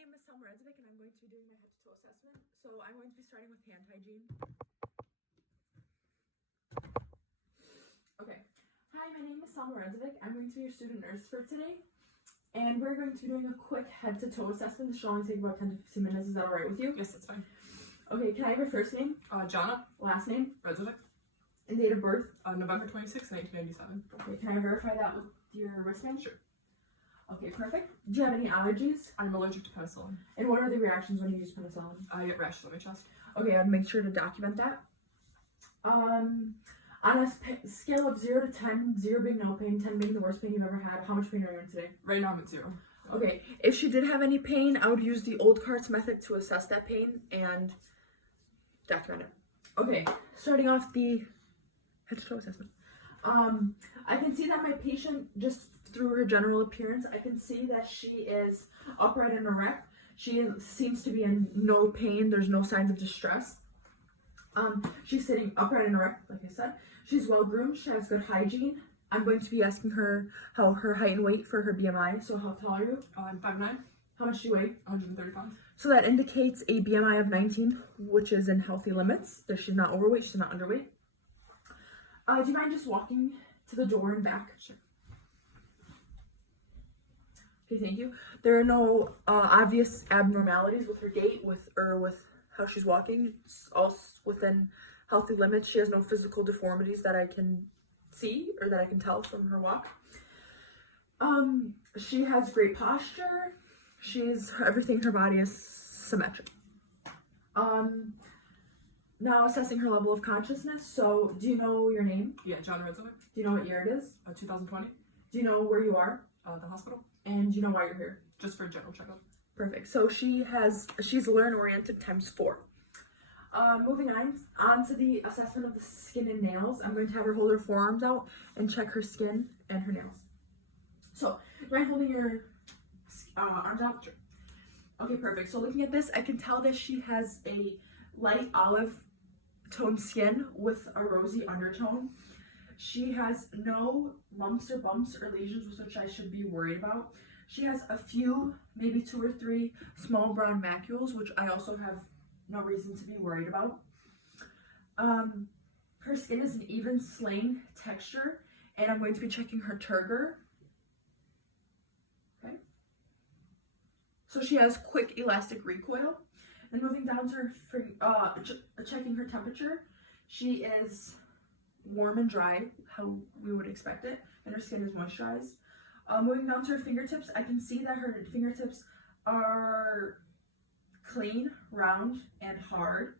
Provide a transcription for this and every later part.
name is and I'm going to be doing my head to toe assessment. So I'm going to be starting with hand hygiene. Okay. Hi, my name is I'm going to be your student nurse for today. And we're going to be doing a quick head to toe assessment. This should only take about 10 to 15 minutes. Is that all right with you? Yes, that's fine. Okay, can I have your first name? Jana. Last name? Resident. And date of birth? November 26, 1997. Okay, can I verify that with your wristband? Sure. Okay, perfect. Do you have any allergies? I'm allergic to penicillin. And what are the reactions when you use penicillin? I get rashes on my chest. Okay, I'd make sure to document that. On a scale of 0 to 10, 0 being no pain, 10 being the worst pain you've ever had, how much pain are you in today? Right now I'm at 0. Okay, if she did have any pain, I would use the old carts method to assess that pain and document it. Okay, starting off the head to toe assessment. I can see that my patient, just through her general appearance, I can see that she is upright and erect. She seems to be in no pain. There's no signs of distress. She's sitting upright and erect, like I said. She's well groomed. She has good hygiene. I'm going to be asking her how her height and weight for her BMI. So how tall are you? I'm 5'9". How much do you weigh? 130 pounds. So that indicates a BMI of 19, which is in healthy limits. She's not overweight. She's not underweight. Do you mind just walking to the door and back? Sure. Okay, thank you. There are no obvious abnormalities with her gait, with how she's walking. It's all within healthy limits. She has no physical deformities that I can see or that I can tell from her walk. She has great posture. Everything in her body is symmetric. Now assessing her level of consciousness. So, do you know your name? Yeah, John Resident. Do you know what year it is? 2020. Do you know where you are? The hospital. And do you know why you're here? Just for a general checkup. Perfect. So she's learn-oriented times 4. Moving on to the assessment of the skin and nails. I'm going to have her hold her forearms out and check her skin and her nails. So, do you mind holding your arms out? Sure. Okay, perfect. So looking at this, I can tell that she has a light olive toned skin with a rosy undertone. She has no lumps or bumps or lesions which I should be worried about. She has a few, maybe 2 or 3 small brown macules, which I also have no reason to be worried about. Her skin is an even slaying texture, and I'm going to be checking her turgor. Okay. So she has quick elastic recoil. And moving down to her, checking her temperature, she is warm and dry, how we would expect it, and her skin is moisturized. Moving down to her fingertips, I can see that her fingertips are clean, round, and hard.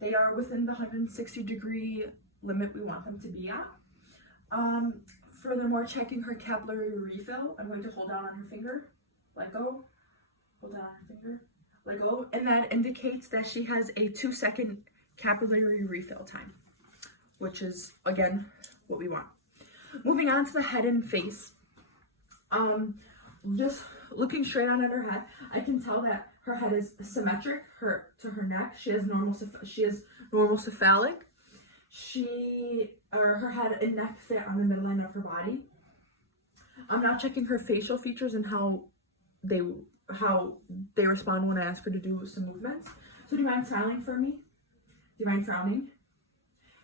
They are within the 160-degree limit we want them to be at. Furthermore, checking her capillary refill, I'm going to hold down on her finger, let go, hold down on her finger, let go, and that indicates that she has a 2-second capillary refill time, which is, again, what we want. Moving on to the head and face. Just looking straight on at her head, I can tell that her head is symmetric to her neck. She has normal cephalic. Her head and neck fit on the midline of her body. I'm now checking her facial features and how they respond when I ask her to do some movements. So do you mind smiling for me? Do you mind frowning?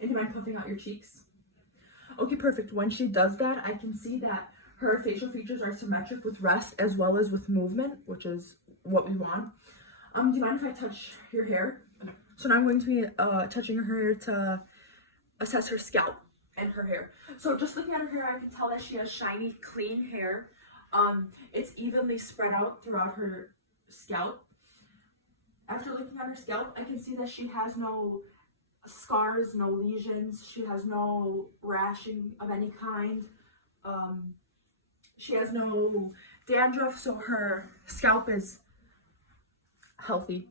And do you mind puffing out your cheeks? Okay, perfect. When she does that, I can see that her facial features are symmetric with rest as well as with movement, which is what we want. Do you mind if I touch your hair? No. So now I'm going to be touching her hair to assess her scalp and her hair. So just looking at her hair, I can tell that she has shiny, clean hair. It's evenly spread out throughout her scalp. After looking at her scalp, I can see that she has no scars, no lesions. She has no rashing of any kind. She has no dandruff, so her scalp is healthy.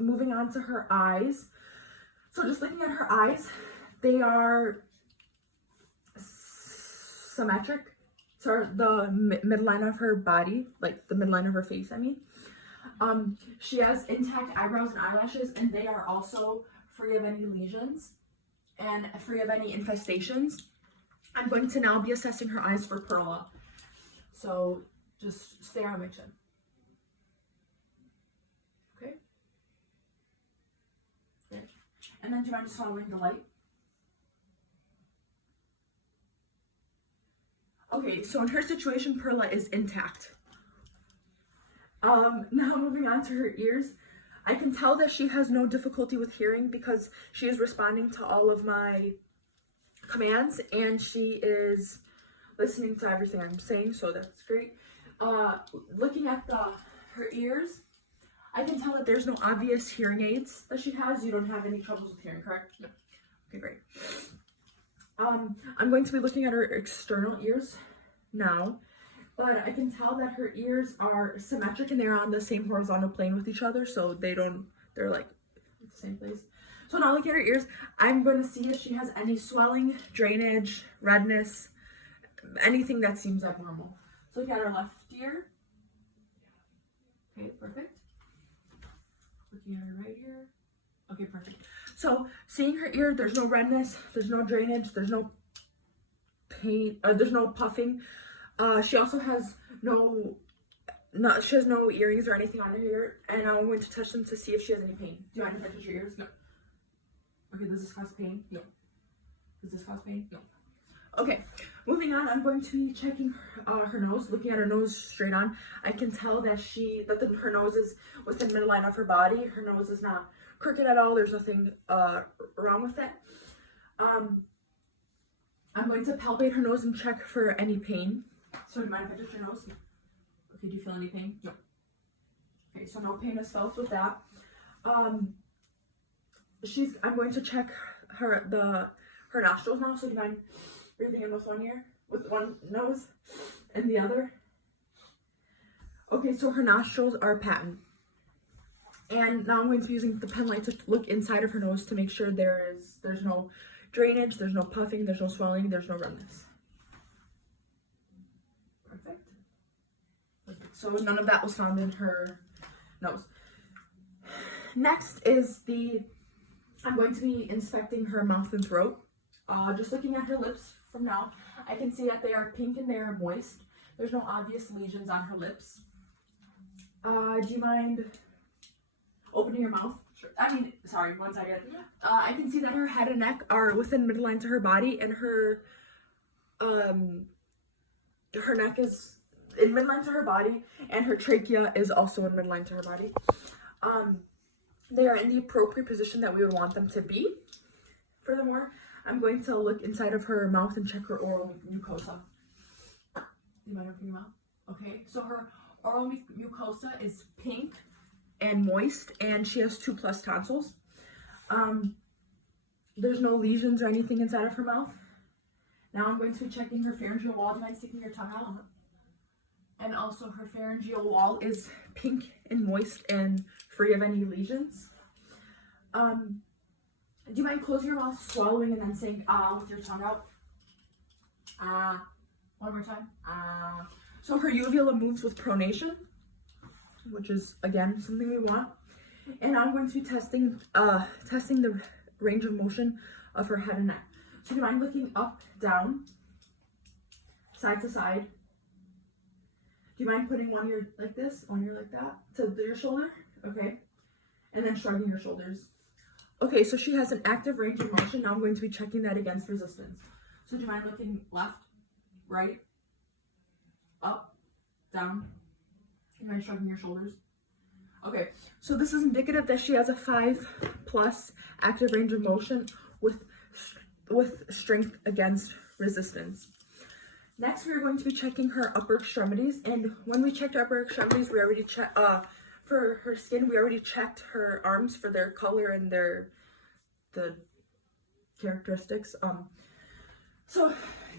Moving on to her eyes. So just looking at her eyes, they are symmetric. So the midline of her body, like the midline of her face, I mean. She has intact eyebrows and eyelashes, and they are also free of any lesions and free of any infestations. I'm going to now be assessing her eyes for pearl. So just stare on my chin. then do you mind just following the light? Okay, so in her situation, Perla is intact. Now moving on to her ears. I can tell that she has no difficulty with hearing because she is responding to all of my commands and she is listening to everything I'm saying, so that's great. Looking at her ears, I can tell that there's no obvious hearing aids that she has. You don't have any troubles with hearing, correct? No. Okay, great. I'm going to be looking at her external ears now, but I can tell that her ears are symmetric and they're on the same horizontal plane with each other, so they're like the same place. So now looking at her ears, I'm going to see if she has any swelling, drainage, redness, anything that seems abnormal. So looking at her left ear. Okay, perfect. Looking at her right ear. Okay, perfect. So seeing her ear, there's no redness, there's no drainage, there's no pain, there's no puffing. She also has she has no earrings or anything on her ear, and I'm going to touch them to see if she has any pain. Do you mind if I touch your ears? No. Okay, does this cause pain? No. Does this cause pain? No. Okay, moving on, I'm going to be checking her nose, looking at her nose straight on. I can tell that her nose is within midline of her body. Her nose is not crooked at all. There's nothing wrong with it. I'm going to palpate her nose and check for any pain. So do you mind if I touch your nose? Okay, do you feel any pain? No. Okay, so no pain is felt with that. I'm going to check her nostrils now. So do you mind breathing in with one ear, with one nose, and the other? Okay, so her nostrils are patent. And now I'm going to be using the pen light to look inside of her nose to make sure there's no drainage, there's no puffing, there's no swelling, there's no redness. Perfect. So none of that was found in her nose. Next is I'm going to be inspecting her mouth and throat. Just looking at her lips from now, I can see that they are pink and they are moist. There's no obvious lesions on her lips. Do you mind opening your mouth? Sure. Sorry, one second. Yeah. I can see that her head and neck are within midline to her body, and her neck is in midline to her body, and her trachea is also in midline to her body. They are in the appropriate position that we would want them to be. Furthermore, I'm going to look inside of her mouth and check her oral mucosa. Do you mind opening your mouth? Okay, so her oral mucosa is pink and moist, and she has 2+ tonsils. There's no lesions or anything inside of her mouth. Now I'm going to be checking her pharyngeal wall. Do you mind sticking your tongue out? And also her pharyngeal wall is pink and moist and free of any lesions. Do you mind closing your mouth, swallowing, and then saying ah with your tongue out? Ah. One more time. Ah. So her uvula moves with pronation, which is again something we want. And now I'm going to be testing the range of motion of her head and neck. So do you mind looking up, down, side to side? Do you mind putting one ear like this, one ear like that, to your shoulder? Okay. And then shrugging your shoulders. Okay, so she has an active range of motion. Now I'm going to be checking that against resistance. So do you mind looking left, right, up, down? Do you mind shrugging your shoulders? Okay, so this is indicative that she has a 5+ active range of motion with strength against resistance. Next, we are going to be checking her upper extremities, and when we checked her upper extremities, we already checked for her skin. We already checked her arms for their color and the characteristics. So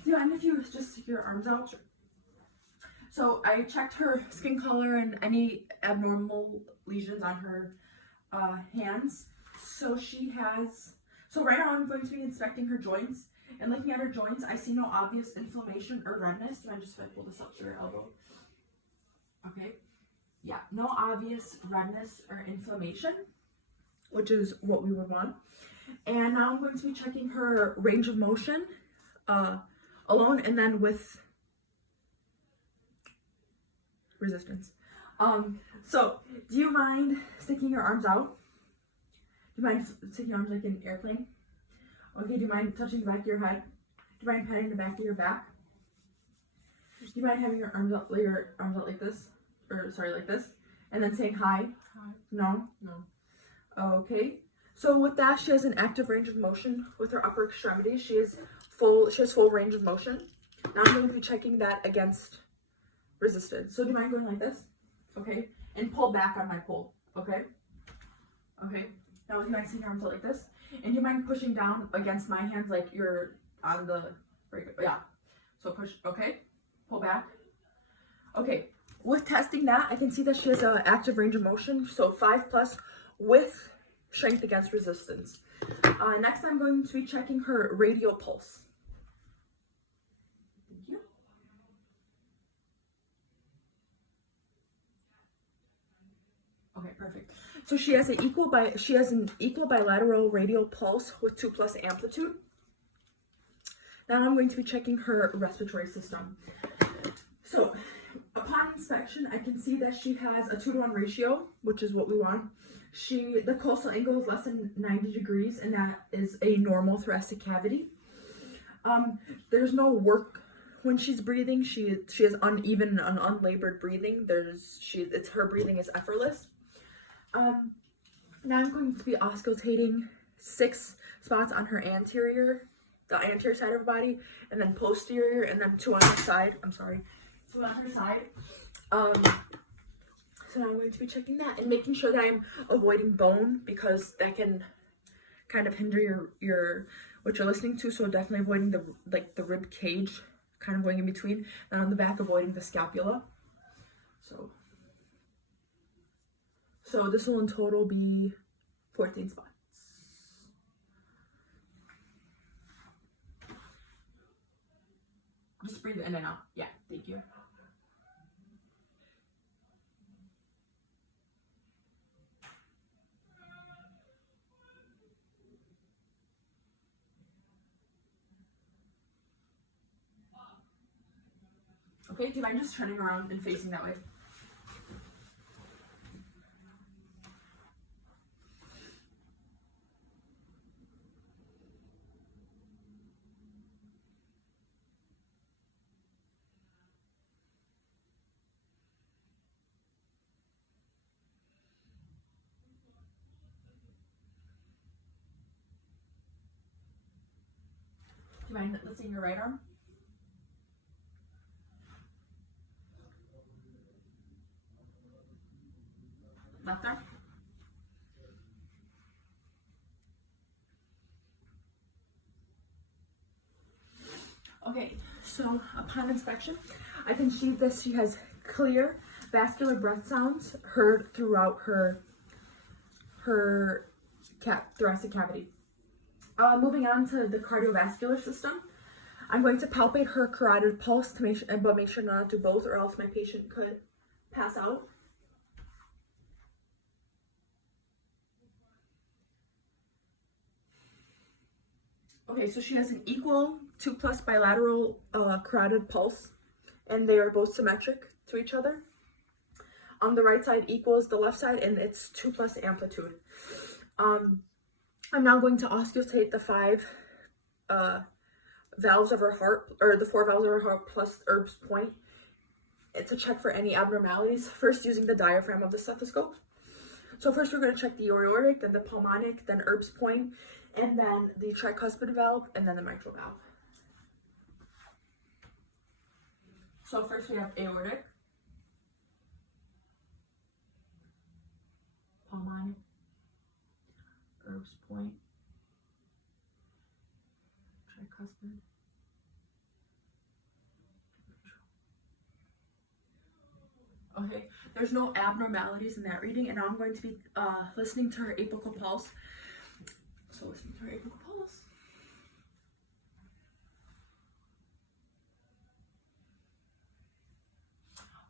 yeah, and if you just stick your arms out. So I checked her skin color and any abnormal lesions on her hands. So right now I'm going to be inspecting her joints. And looking at her joints, I see no obvious inflammation or redness. Do I just pull this up to your elbow? Okay. Yeah, no obvious redness or inflammation, which is what we would want. And now I'm going to be checking her range of motion alone and then with resistance. So do you mind sticking your arms out? Do you mind taking your arms like an airplane? Okay, do you mind touching the back of your head? Do you mind patting the back of your back? Do you mind having your arms out like this? Or sorry, like this? And then saying hi? Hi. No? No. Okay. So with that, she has an active range of motion with her upper extremity. She has full range of motion. Now I'm going to be checking that against resistance. So do you mind going like this? Okay. And pull back on my pull. Okay. Okay. Now do you mind seeing your arms out like this? And do you mind pushing down against my hands like you're on the yeah. So push, okay. Pull back. Okay. With testing that, I can see that she has an active range of motion. So 5+ with strength against resistance. Next, I'm going to be checking her radial pulse. Thank you. Okay, perfect. So she has an equal bilateral radial pulse with 2+ amplitude. Now I'm going to be checking her respiratory system. So upon inspection, I can see that she has a 2-to-1 ratio, which is what we want. The coastal angle is less than 90 degrees, and that is a normal thoracic cavity. There's no work when she's breathing. She has uneven and unlabored breathing. Her breathing is effortless. Now I'm going to be auscultating 6 spots on her the anterior side of her body, and then posterior, and then 2 on her side. I'm sorry, 2 on her side. So now I'm going to be checking that and making sure that I'm avoiding bone, because that can kind of hinder your what you're listening to. So definitely avoiding the rib cage, kind of going in between, and on the back avoiding the scapula. So this will in total be 14 spots. Just breathe in and out. Yeah, thank you. Okay, do you mind just turning around and facing that way? Do you mind lifting your right arm? Left arm? Okay, so upon inspection, I can see that she has clear vascular breath sounds heard throughout her thoracic cavity. Moving on to the cardiovascular system, I'm going to palpate her carotid pulse to make sure not to do both, or else my patient could pass out. Okay, so she has an equal 2+ bilateral carotid pulse, and they are both symmetric to each other. On the right side equals the left side, and it's 2+ amplitude. I'm now going to auscultate the 5 valves of her heart, or the 4 valves of her heart plus Erb's point, to check for any abnormalities, first using the diaphragm of the stethoscope. So first we're going to check the aortic, then the pulmonic, then Erb's point, and then the tricuspid valve, and then the mitral valve. So first we have aortic, pulmonic, Erb's point, tricuspid, okay, there's no abnormalities in that reading, and now I'm going to be listening to her apical pulse. So listening to her apical pulse.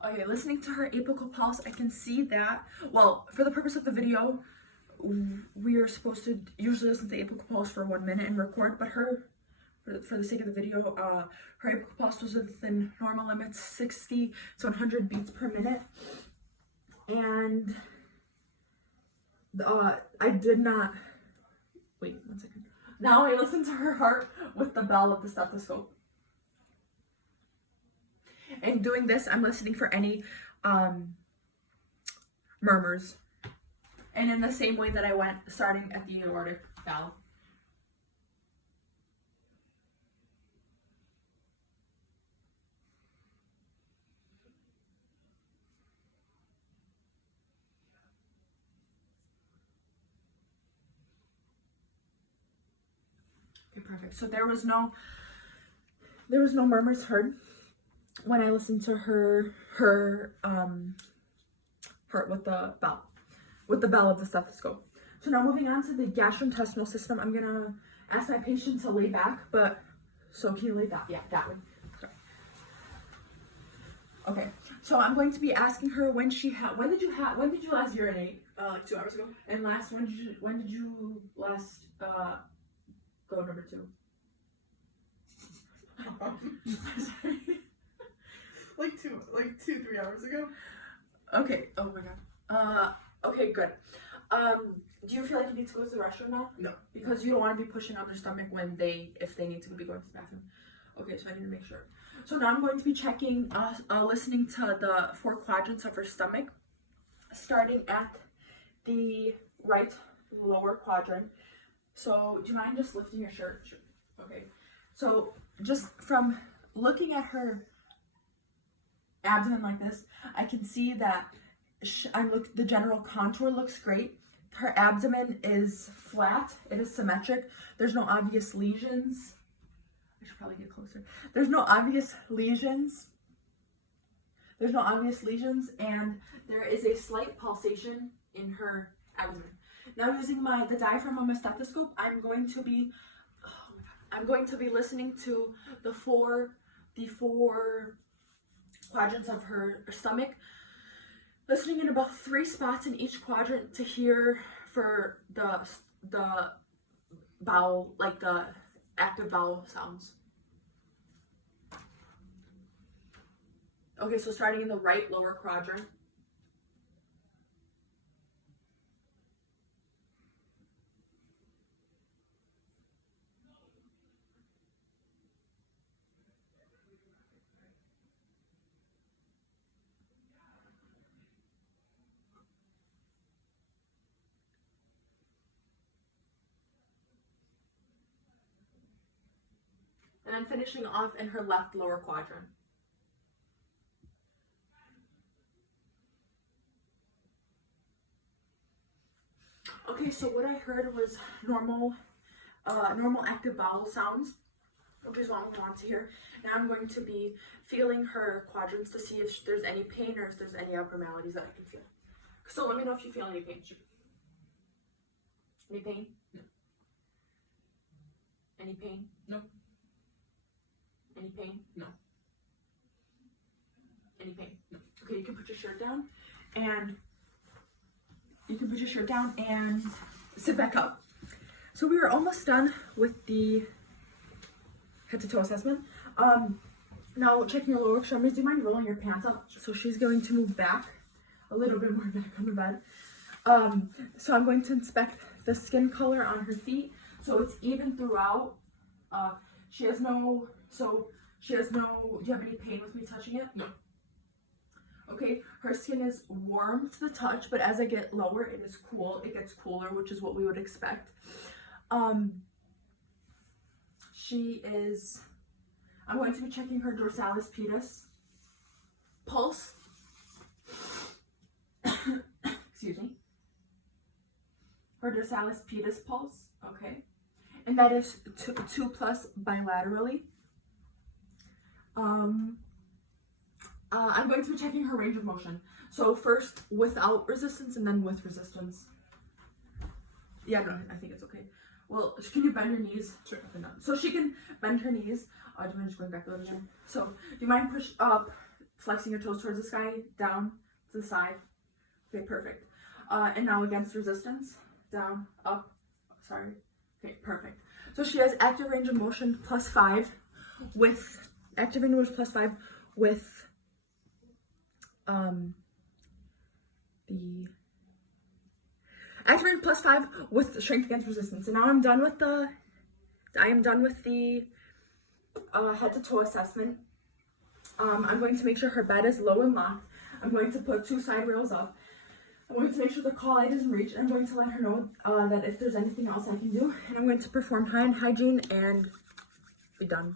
Okay, listening to her apical pulse, I can see that, well, for the purpose of the video, we are supposed to usually listen to the apical pulse for 1 minute and record, but for the sake of the video, her apical pulse was within normal limits, 60 to 100 beats per minute, and I did not wait 1 second. Now I listen to her heart with the bell of the stethoscope. And doing this, I'm listening for any murmurs. And in the same way that I went starting at the aortic valve. Okay, perfect. So there was no murmurs heard when I listened to her heart with the bell of the stethoscope. So now moving on to the gastrointestinal system, I'm gonna ask my patient to lay back, but so can you lay back? Yeah, that way. Sorry. Okay, so I'm going to be asking her when did you last urinate? Like 2 hours ago. And when did you last go number 2? like 2-3 hours ago. Okay. Oh my god. Okay, good. Do you feel like you need to go to the restroom now? No. Because you don't want to be pushing on their stomach if they need to be going to the bathroom. Okay, so I need to make sure. So now I'm going to be checking, listening to the 4 quadrants of her stomach, starting at the right lower quadrant. So do you mind just lifting your shirt? Sure. Okay. So just from looking at her abdomen like this, I can see that the general contour looks great. Her abdomen is flat. It is symmetric. There's no obvious lesions. I should probably get closer. There's no obvious lesions. And there is a slight pulsation in her abdomen. Now using the diaphragm on my stethoscope, I'm going to be listening to the four quadrants of her stomach, listening in about 3 spots in each quadrant to hear for the bowel, like the active bowel sounds. Okay, so starting in the right lower quadrant. And then finishing off in her left lower quadrant. Okay, so what I heard was normal active bowel sounds, which is what I want to hear. Now I'm going to be feeling her quadrants to see if there's any pain or if there's any abnormalities that I can feel. So let me know if you feel any pain. Any pain? No. Any pain? No. Any pain? No. Any pain? No. Okay, you can put your shirt down and sit back up. So we are almost done with the head to toe assessment. Now checking your lower extremities. Do you mind rolling your pants up? So she's going to move back a little bit more back on the bed. So I'm going to inspect the skin color on her feet. So it's even throughout. Do you have any pain with me touching it? No. Okay, her skin is warm to the touch, but as I get lower, it is cool. It gets cooler, which is what we would expect. I'm going to be checking her dorsalis pedis pulse. Excuse me. Her dorsalis pedis pulse, okay. And that is 2+ bilaterally. I'm going to be checking her range of motion. So first without resistance and then with resistance. Yeah, no, I think it's okay. Well, can you bend your knees? Sure. So she can bend her knees. Do you mind just going back a little bit? So do you mind push up, flexing your toes towards the sky, down to the side? Okay, perfect. And now against resistance, down, up, sorry. Okay, perfect. So she has active range of motion +5 with active range of motion +5 with the activated +5 with strength against resistance. And now I am done with the head to toe assessment. I'm going to make sure her bed is low and locked. I'm going to put 2 side rails up. I'm going to make sure the call light is in reach, and I'm going to let her know that if there's anything else I can do, and I'm going to perform hand hygiene and be done.